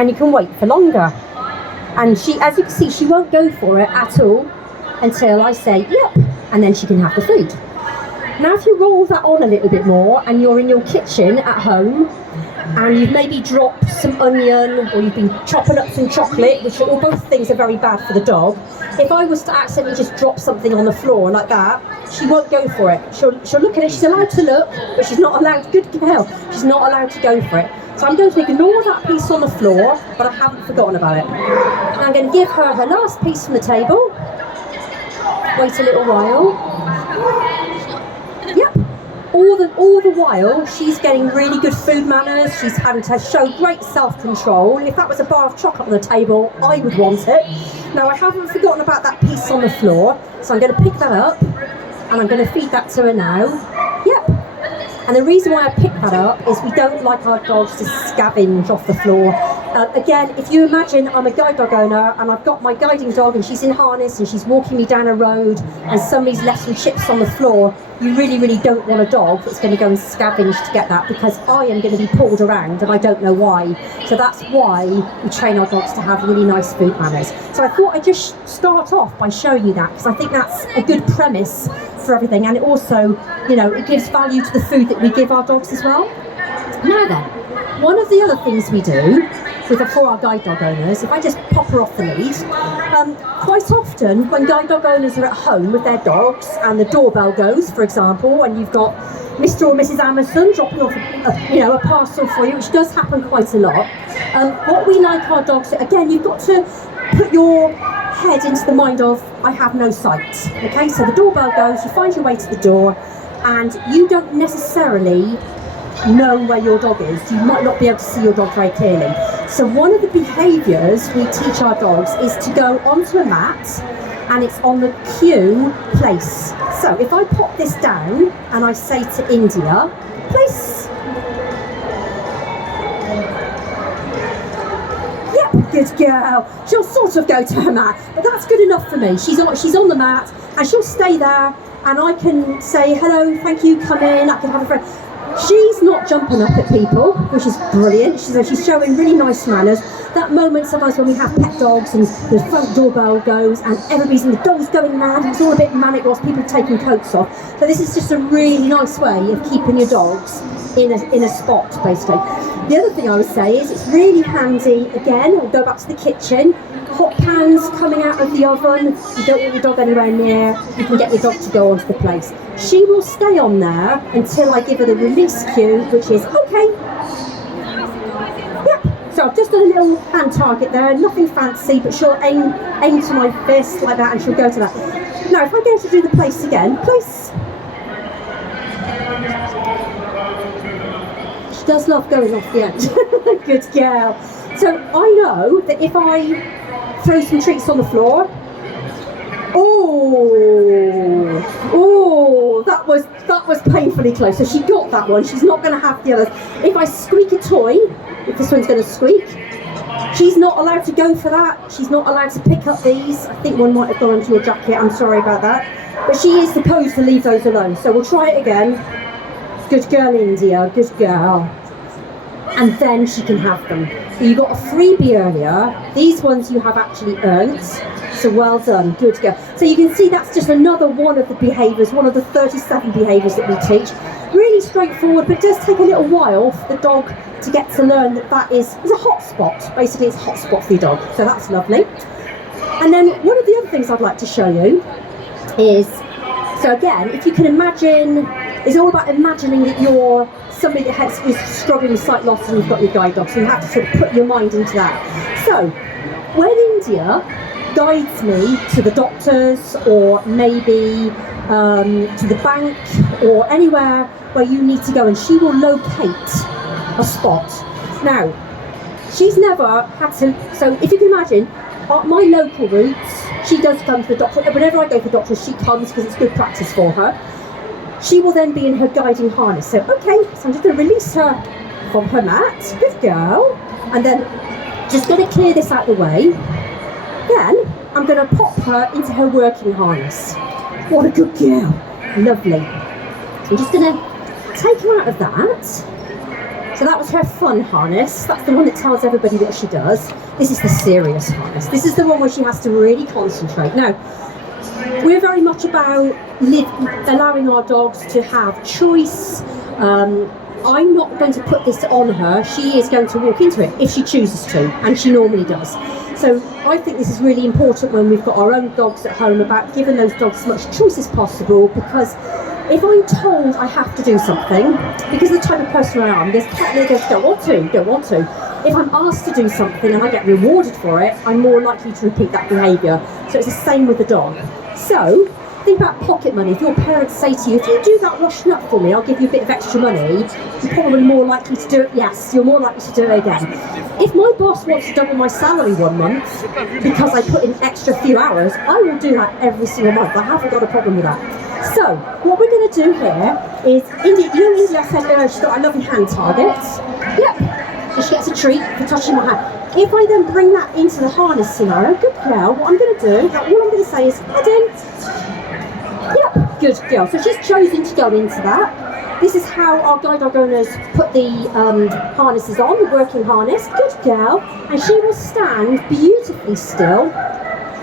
and you can wait for longer. And she, as you can see, she won't go for it at all until I say, yep, and then she can have the food. Now, if you roll that on a little bit more and you're in your kitchen at home and you've maybe dropped some onion or you've been chopping up some chocolate, which all both things are very bad for the dog. If I was to accidentally just drop something on the floor like that, she won't go for it. She'll look at it, she's allowed to look, but she's not allowed, good girl, she's not allowed to go for it. So I'm going to ignore that piece on the floor, but I haven't forgotten about it. And I'm going to give her her last piece from the table. Wait a little while. Yep. All the while, she's getting really good food manners. She's having to show great self-control. If that was a bar of chocolate on the table, I would want it. Now, I haven't forgotten about that piece on the floor, so I'm going to pick that up and I'm going to feed that to her now. Yep. And the reason why I picked that up is we don't like our dogs to scavenge off the floor. Again, if you imagine I'm a guide dog owner and I've got my guiding dog and she's in harness and she's walking me down a road and somebody's left some chips on the floor, you really, really don't want a dog that's going to go and scavenge to get that, because I am going to be pulled around and I don't know why. So that's why we train our dogs to have really nice food manners. So I thought I'd just start off by showing you that, because I think that's a good premise for everything, and it also, you know, it gives value to the food that we give our dogs as well. Now then, one of the other things we do for our guide dog owners, if I just pop her off the lead, quite often when guide dog owners are at home with their dogs and the doorbell goes, for example, and you've got Mr. or Mrs. Amazon dropping off a parcel for you, which does happen quite a lot. What we like our dogs, again, you've got to put your head into the mind of, I have no sight. Okay, so the doorbell goes, you find your way to the door, and you don't necessarily know where your dog is. You might not be able to see your dog very clearly. So one of the behaviours we teach our dogs is to go onto a mat, and it's on the cue place. So if I pop this down and I say to India, place. Yep, good girl. She'll sort of go to her mat, but that's good enough for me. She's on the mat and she'll stay there, and I can say hello, thank you, come in, I can have a friend. She's not jumping up at people, which is brilliant. She's showing really nice manners. That moment sometimes when we have pet dogs and the front doorbell goes and the dog's going mad, it's all a bit manic whilst people are taking coats off. So this is just a really nice way of keeping your dogs in a spot, basically. The other thing I would say is it's really handy, again, we'll go back to the kitchen, hot pans coming out of the oven, you don't want your dog anywhere near, you can get your dog to go onto the place. She will stay on there until I give her the release cue, which is okay. Yep, so I've just done a little hand target there, nothing fancy, but she'll aim to my fist like that and she'll go to that. Now if I go to do the place again, place. She does love going off the end. Good girl. So I know that if I throw some treats on the floor, that was painfully close. So she got that one. She's not going to have the others. If I squeak a toy, if this one's going to squeak, she's not allowed to go for that. She's not allowed to pick up these. I think one might have gone into your jacket. I'm sorry about that. But she is supposed to leave those alone. So we'll try it again. Good girl, India. Good girl. And then she can have them. So you got a freebie earlier. These ones you have actually earned. So well done, good girl. So you can see that's just another one of the behaviours, one of the 37 behaviours that we teach. Really straightforward, but it does take a little while for the dog to get to learn that is a hot spot. Basically, it's a hot spot for your dog. So that's lovely. And then one of the other things I'd like to show you is, so again, if you can imagine, it's all about imagining that you're somebody that is struggling with sight loss and you've got your guide dog, so you have to sort of put your mind into that. So when India guides me to the doctors or maybe to the bank or anywhere where you need to go, and she will locate a spot. Now, she's never had to, so if you can imagine, my local routes, she does come to the doctor. Whenever I go for doctors, she comes because it's good practice for her. She will then be in her guiding harness. So, okay, so I'm just going to release her from her mat. Good girl. And then just going to clear this out of the way. Then I'm going to pop her into her working harness. What a good girl. Lovely. I'm just going to take her out of that. So that was her fun harness. That's the one that tells everybody what she does. This is the serious harness. This is the one where she has to really concentrate. Now, we're very much about allowing our dogs to have choice. I'm not going to put this on her. She is going to walk into it if she chooses to, and she normally does. So I think this is really important when we've got our own dogs at home, about giving those dogs as much choice as possible, because if I'm told I have to do something, because of the type of person I am, there's part of me that goes, don't want to. If I'm asked to do something and I get rewarded for it, I'm more likely to repeat that behaviour. So it's the same with the dog. So think about pocket money. If your parents say to you, if you do that washing up for me, I'll give you a bit of extra money, you're probably more likely to do it. Yes, you're more likely to do it again. If my boss wants to double my salary one month because I put in extra few hours, I will do that every single month. I haven't got a problem with that. So what we're going to do here is, India said earlier, she's got, I love your hand targets. Yep. So she gets a treat for touching my hand. If I then bring that into the harness scenario, good girl, what I'm going to do, all I'm going to say is, head in. Yep, good girl. So she's chosen to go into that. This is how our guide dog owners put the harnesses on, the working harness. Good girl. And she will stand beautifully still